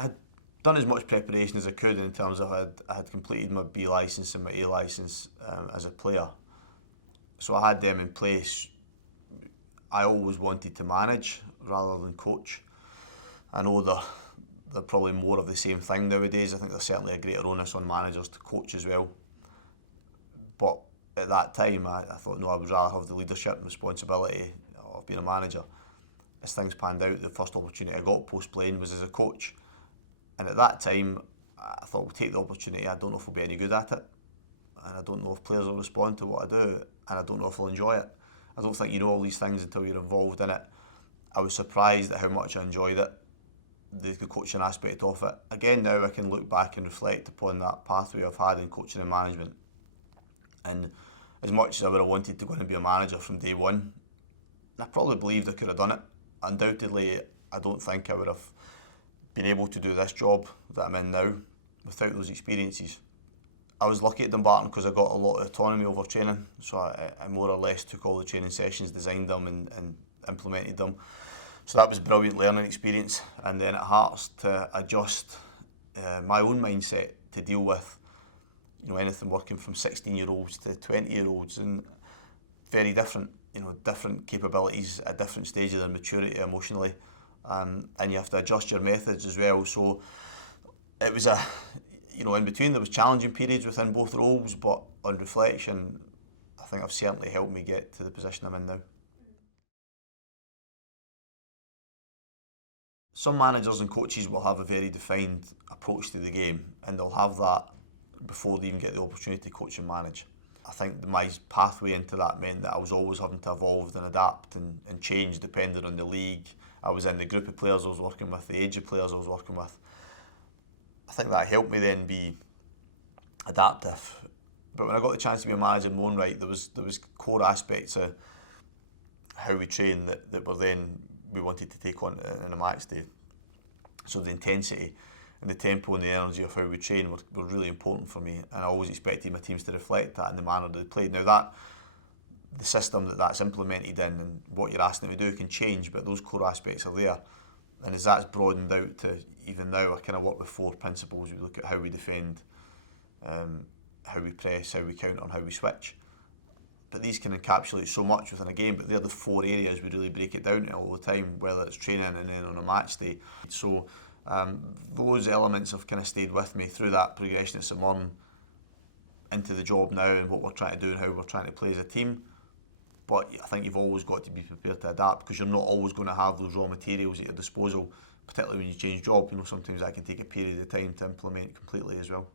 I'd done as much preparation as I could in terms of I had completed my B licence and my A licence as a player. So I had them in place. I always wanted to manage rather than coach. I know they're probably more of the same thing nowadays. I think there's certainly a greater onus on managers to coach as well. But at that time, I thought, no, I would rather have the leadership and responsibility of being a manager. As things panned out, the first opportunity I got post-playing was as a coach. And at that time, I thought, we'll take the opportunity. I don't know if I'll be any good at it. And I don't know if players will respond to what I do. And I don't know if I'll enjoy it. I don't think you know all these things until you're involved in it. I was surprised at how much I enjoyed it, the coaching aspect of it. Again, now I can look back and reflect upon that pathway I've had in coaching and management. And as much as I would have wanted to go in and be a manager from day one, I probably believed I could have done it. Undoubtedly, I don't think I would have been able to do this job that I'm in now without those experiences. I was lucky at Dumbarton because I got a lot of autonomy over training, so I more or less took all the training sessions, designed them and implemented them. So that was a brilliant learning experience. And then at Hearts, to adjust my own mindset to deal with anything working from 16-year-olds to 20-year-olds, and very different, different capabilities at different stages of their maturity emotionally, and you have to adjust your methods as well. So it was in between there was challenging periods within both roles, but on reflection, I think I've certainly helped me get to the position I'm in now. Some managers and coaches will have a very defined approach to the game, and they'll have that before they even get the opportunity to coach and manage. I think my pathway into that meant that I was always having to evolve and adapt and change depending on the league I was in, the group of players I was working with, the age of players I was working with. I think that helped me then be adaptive. But when I got the chance to be a manager in my own right, there was core aspects of how we train that were then we wanted to take on in a match day. So the intensity and the tempo and the energy of how we train were really important for me, and I always expected my teams to reflect that in the manner they played. Now the system that's implemented in and what you're asking them to do can change, but those core aspects are there. And as that's broadened out to even now, I kind of work with 4 principles. We look at how we defend, how we press, how we counter, and how we switch. But these can encapsulate so much within a game, but they're the 4 areas we really break it down to all the time, whether it's training and then on a match day. So those elements have kind of stayed with me through that progression at St Mirren into the job now and what we're trying to do and how we're trying to play as a team. But I think you've always got to be prepared to adapt, because you're not always going to have those raw materials at your disposal, particularly when you change job. Sometimes that can take a period of time to implement completely as well.